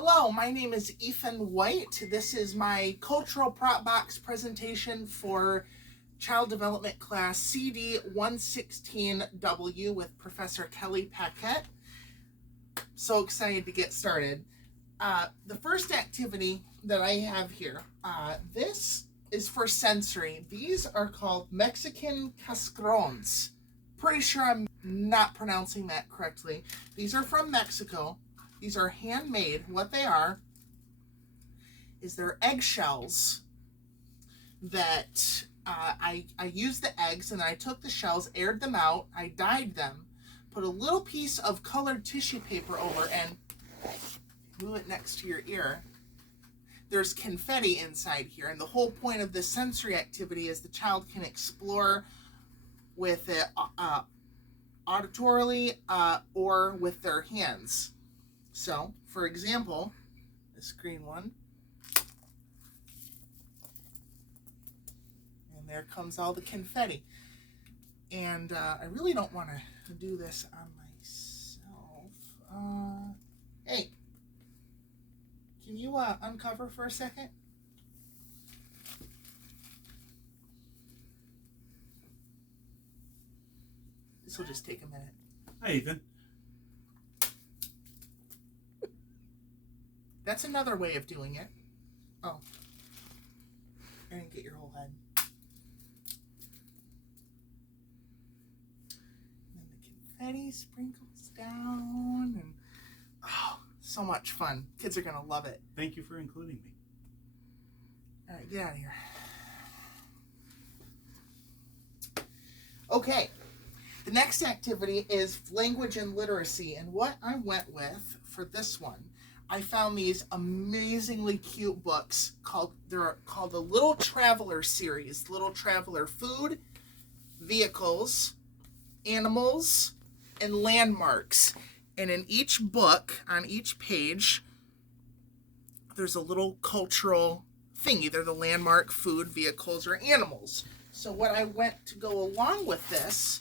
Hello, my name is Ethan White. This is my Cultural Prop Box presentation for Child Development Class CD 116W with Professor Kelly Paquette. So excited to get started. The first activity that I have here, this is for sensory. These are called Mexican cascarons. Pretty sure I'm not pronouncing that correctly. These are from Mexico. These are handmade. What they are is they're eggshells that I used the eggs and then I took the shells, aired them out, I dyed them, put a little piece of colored tissue paper over and move it next to your ear. There's confetti inside here, and the whole point of this sensory activity is the child can explore with it auditorily or with their hands. So, for example, this green one, and there comes all the confetti. And I really don't want to do this on myself. Hey, can you uncover for a second? This will just take a minute. Hi, Ethan. That's another way of doing it. Oh. I didn't get your whole head. And then the confetti sprinkles down. And oh, so much fun. Kids are going to love it. Thank you for including me. All right, get out of here. Okay. The next activity is language and literacy. And what I went with for this one, I found these amazingly cute books they're called the Little Traveler series. Little Traveler: Food, Vehicles, Animals, and Landmarks. And in each book, on each page, there's a little cultural thing, either the landmark, food, vehicles, or animals. So what I went to go along with this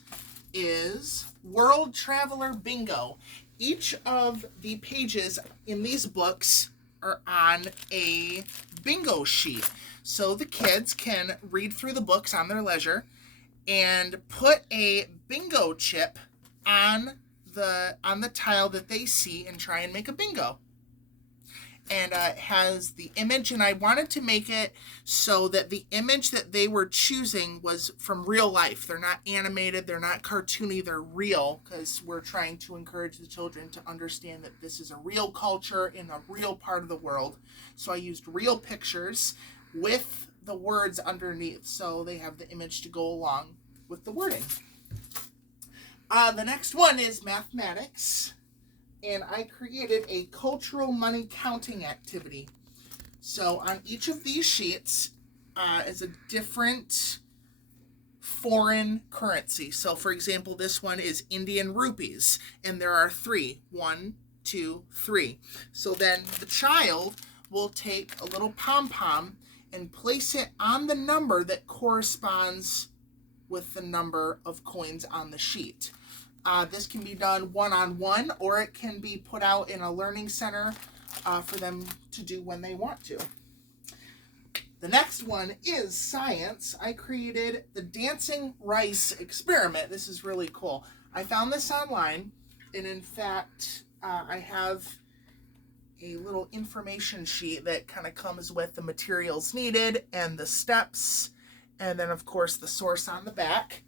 is World Traveler Bingo. Each of the pages in these books are on a bingo sheet. So the kids can read through the books on their leisure and put a bingo chip on the tile that they see and try and make a bingo. And it has the image, and I wanted to make it so that the image that they were choosing was from real life. They're not animated, they're not cartoony, they're real, because we're trying to encourage the children to understand that this is a real culture in a real part of the world. So I used real pictures with the words underneath, so they have the image to go along with the wording. The next one is mathematics. And I created a cultural money counting activity. So on each of these sheets is a different foreign currency. So for example, this one is Indian rupees, and there are 3. 1, 2, 3. So then the child will take a little pom-pom and place it on the number that corresponds with the number of coins on the sheet. This can be done one-on-one, or it can be put out in a learning center for them to do when they want to. The next one is science. I created the dancing rice experiment. This is really cool. I found this online, and in fact, I have a little information sheet that kind of comes with the materials needed and the steps, and then of course the source on the back.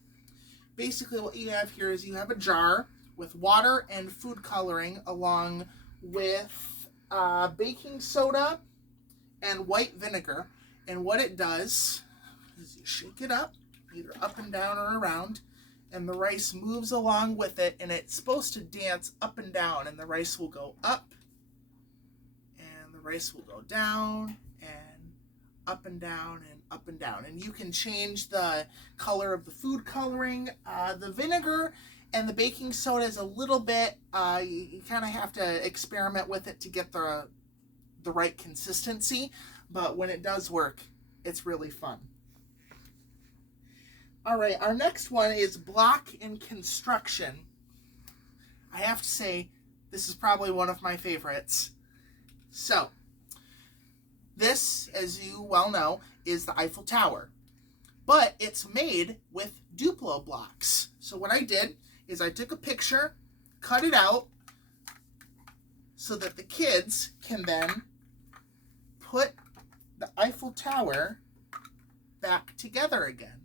Basically what you have here is you have a jar with water and food coloring along with baking soda and white vinegar. And what it does is you shake it up, either up and down or around, and the rice moves along with it, and it's supposed to dance up and down, and the rice will go up, and the rice will go down, and up and down, and up and down. And you can change the color of the food coloring. The vinegar and the baking soda is a little bit, you kind of have to experiment with it to get the right consistency, but when it does work, it's really fun. All right, our next one is block and construction. I have to say, this is probably one of my favorites. So, this, as you well know, is the Eiffel Tower. But it's made with Duplo blocks. So what I did is I took a picture, cut it out, so that the kids can then put the Eiffel Tower back together again.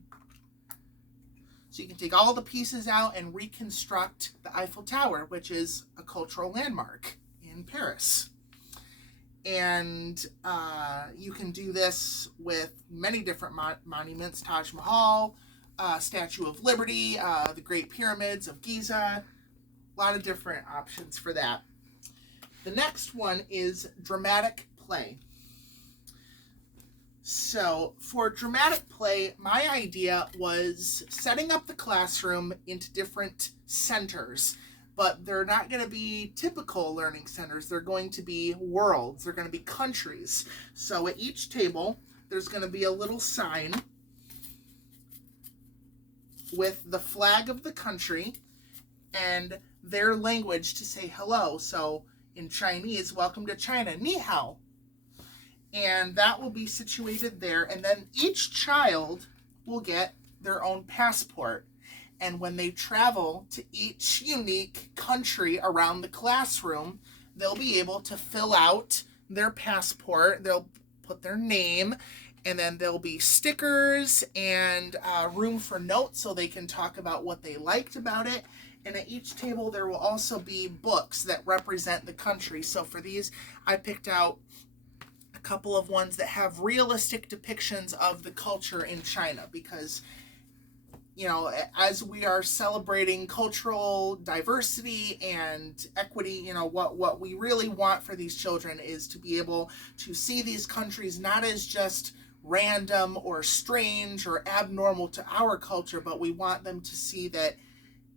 So you can take all the pieces out and reconstruct the Eiffel Tower, which is a cultural landmark in Paris. And you can do this with many different monuments: Taj Mahal, Statue of Liberty, the Great Pyramids of Giza. A lot of different options for that. The next one is dramatic play. So for dramatic play, my idea was setting up the classroom into different centers. But they're not going to be typical learning centers. They're going to be worlds. They're going to be countries. So at each table, there's going to be a little sign with the flag of the country and their language to say hello. So in Chinese, welcome to China, ni hao. And that will be situated there. And then each child will get their own passport. And when they travel to each unique country around the classroom, they'll be able to fill out their passport. They'll put their name, and then there'll be stickers and room for notes so they can talk about what they liked about it. And at each table, there will also be books that represent the country. So for these, I picked out a couple of ones that have realistic depictions of the culture in China, because you know, as we are celebrating cultural diversity and equity, you know, what we really want for these children is to be able to see these countries not as just random or strange or abnormal to our culture, but we want them to see that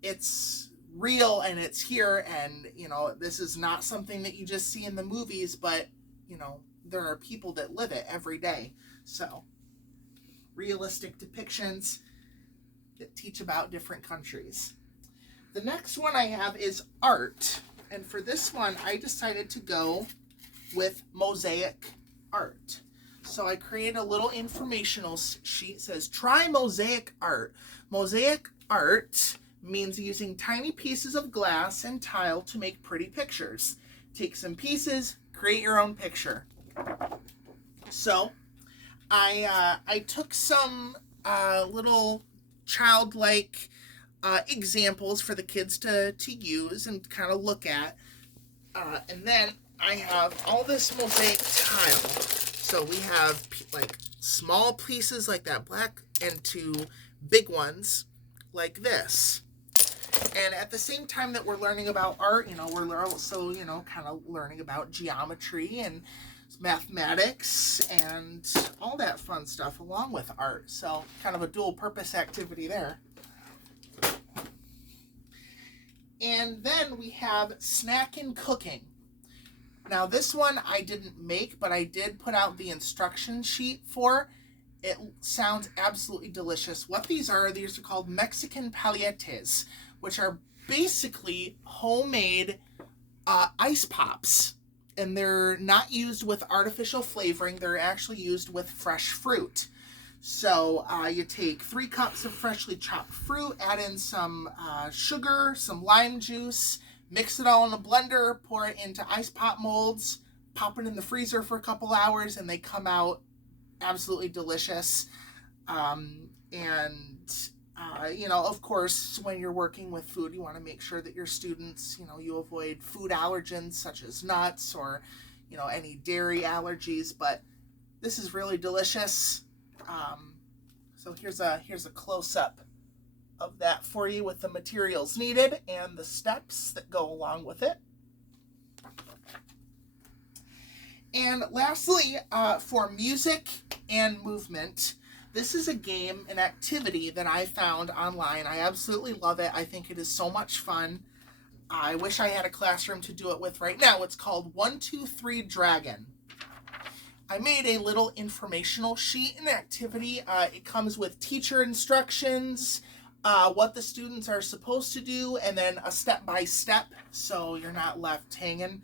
it's real and it's here, and, you know, this is not something that you just see in the movies, but, you know, there are people that live it every day. So, realistic depictions that teach about different countries. The next one I have is art. And for this one, I decided to go with mosaic art. So I created a little informational sheet. It says, try mosaic art. Mosaic art means using tiny pieces of glass and tile to make pretty pictures. Take some pieces, create your own picture. So I took some little childlike examples for the kids to use and kind of look at. And then I have all this mosaic tile. So we have like small pieces like that black and two big ones like this. And at the same time that we're learning about art, you know, we're also, you know, kind of learning about geometry and mathematics and all that fun stuff along with art. So kind of a dual purpose activity there. And then we have snack and cooking. Now this one I didn't make, but I did put out the instruction sheet for. It sounds absolutely delicious. What these are called Mexican paletes, which are basically homemade ice pops. And they're not used with artificial flavoring. They're actually used with fresh fruit. So you take 3 cups of freshly chopped fruit, add in some sugar, some lime juice, mix it all in a blender, pour it into ice pop molds, pop it in the freezer for a couple hours, and they come out absolutely delicious. You know, of course, when you're working with food, you want to make sure that your students, you know, you avoid food allergens such as nuts or, you know, any dairy allergies. But this is really delicious. So here's a close-up of that for you with the materials needed and the steps that go along with it. And lastly, for music and movement, this is a game, an activity that I found online. I absolutely love it. I think it is so much fun. I wish I had a classroom to do it with right now. It's called 1, 2, 3 Dragon. I made a little informational sheet and activity. It comes with teacher instructions, what the students are supposed to do, and then a step-by-step so you're not left hanging.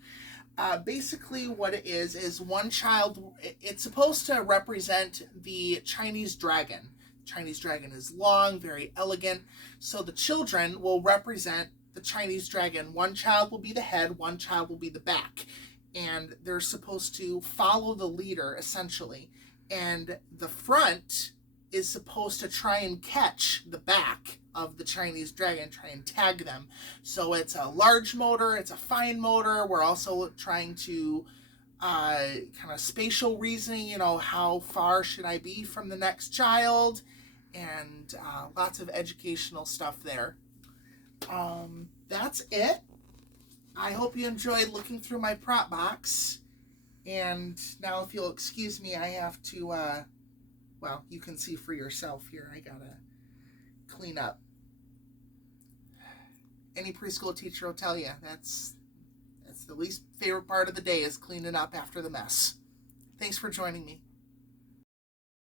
Basically what it is one child, it's supposed to represent the Chinese dragon. The Chinese dragon is long, very elegant, so the children will represent the Chinese dragon. One child will be the head, one child will be the back, and they're supposed to follow the leader essentially, and the front is supposed to try and catch the back of the Chinese dragon, try and tag them. So it's a large motor, it's a fine motor. We're also trying to kind of spatial reasoning, how far should I be from the next child, and lots of educational stuff there. That's it. I hope you enjoyed looking through my prop box. And now, if you'll excuse me, I have to, well, you can see for yourself here. I gotta clean up. Any preschool teacher will tell you that's the least favorite part of the day is cleaning up after the mess. Thanks for joining me.